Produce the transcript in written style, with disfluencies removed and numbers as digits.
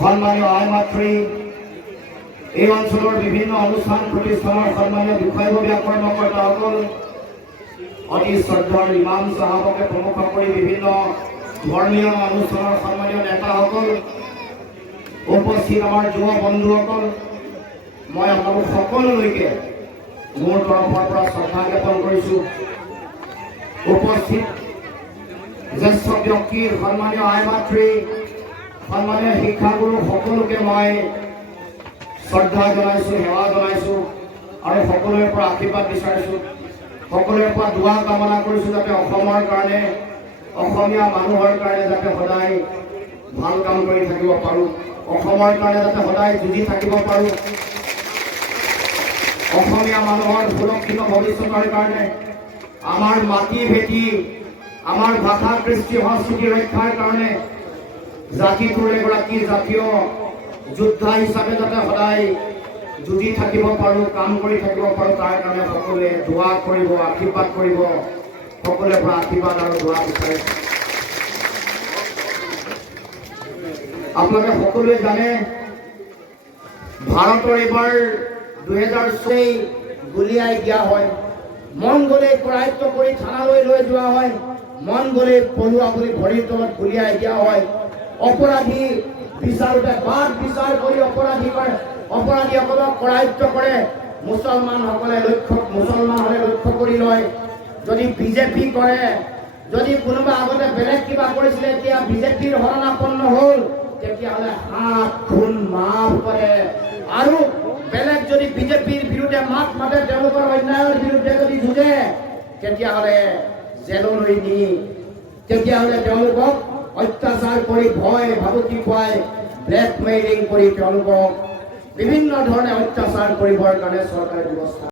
সন্মানীয় আইমাতৃ, এই অঞ্চলৰ বিভিন্ন অনুষ্ঠান প্ৰতিষ্ঠানৰ সন্মানীয় বিষয়ববীয়া কৰ্মকৰ্তাসকল, অতি শ্ৰদ্ধাৰ ইমাম চাহাবকে প্ৰমুখ কৰি বিভিন্ন ধৰ্মীয় অনুষ্ঠানৰ সন্মানীয় নেতাসকল, উপস্থিত আমাৰ যুৱ বন্ধুসকল, মই আপোনালোক সকলোলৈকে মোৰ তৰফৰ পৰা শ্ৰদ্ধা জ্ঞাপন কৰিছোঁ। উপস্থিত জ্যেষ্ঠ ব্যক্তিৰ সন্মানীয় আইমাতৃ, সন্মানীয় শিক্ষাগুৰু সকলোকে মই শ্ৰদ্ধা জনাইছোঁ, সেৱা জনাইছোঁ আৰু সকলোৰে পৰা আশীৰ্বাদ বিচাৰিছোঁ। সকলোৰে পৰা দুৱা কামনা কৰিছোঁ যাতে অসমৰ কাৰণে, অসমীয়া মানুহৰ কাৰণে যাতে সদায় ভাল কাম কৰি থাকিব পাৰোঁ, অসমৰ কাৰণে যাতে সদায় যুঁজি থাকিব পাৰোঁ, অসমীয়া মানুহৰ সুৰক্ষিত ভৱিষ্যতৰ কাৰণে, আমাৰ মাটি ভেটি, আমাৰ ভাষা কৃষ্টি সংস্কৃতি ৰক্ষাৰ কাৰণে জাতিটোৰ এগৰাকী জাতীয় যোদ্ধা হিচাপে যাতে সদায় যুঁজি থাকিব পাৰোঁ, কাম কৰি থাকিব পাৰোঁ, তাৰ কাৰণে সকলোৱে দোৱা কৰিব, আশীৰ্বাদ কৰিব, সকলোৰে পৰা আশীৰ্বাদ আৰু দোৱা বিচাৰিছোঁ। আপোনালোকে সকলোৱে জানে ভাৰতৰ এইবাৰ 2006 গুলিয়াই দিয়া হয়, মন গ'লে কৰায়ত্ব কৰি থানালৈ লৈ যোৱা হয়, মন গ'লে পলুৱা বুলি ভৰিৰ তলত গুলিয়াই দিয়া হয়। অপৰাধী বিচাৰোঁতে বাদ বিচাৰ কৰি অপৰাধীসকলক কৰায়ত্ব কৰে। মুছলমানসকলে লক্ষ্য কৰি লয়। যদি বিজেপি কৰে, যদি কোনোবা আগতে বেলেগ কিবা কৰিছিলে, এতিয়া বিজেপিৰ শৰণাপন্ন হ'ল, তেতিয়াহ'লে 7 খুন মাফ কৰে। আৰু বেলেগ যদি বিজেপিৰ বিৰুদ্ধে মাত মাতে, তেওঁলোকৰ অন্যায়ৰ বিৰুদ্ধে যদি যুঁজে, তেতিয়াহ'লে জেললৈ নি, তেতিয়াহ'লে তেওঁলোকক অত্যাচাৰ কৰি ভয় ভাবুকি খুৱাই ব্লেকমেইলিং কৰি তেওঁলোকক বিভিন্ন ধৰণে অত্যাচাৰ কৰিবৰ কাৰণে চৰকাৰে ব্যৱস্থা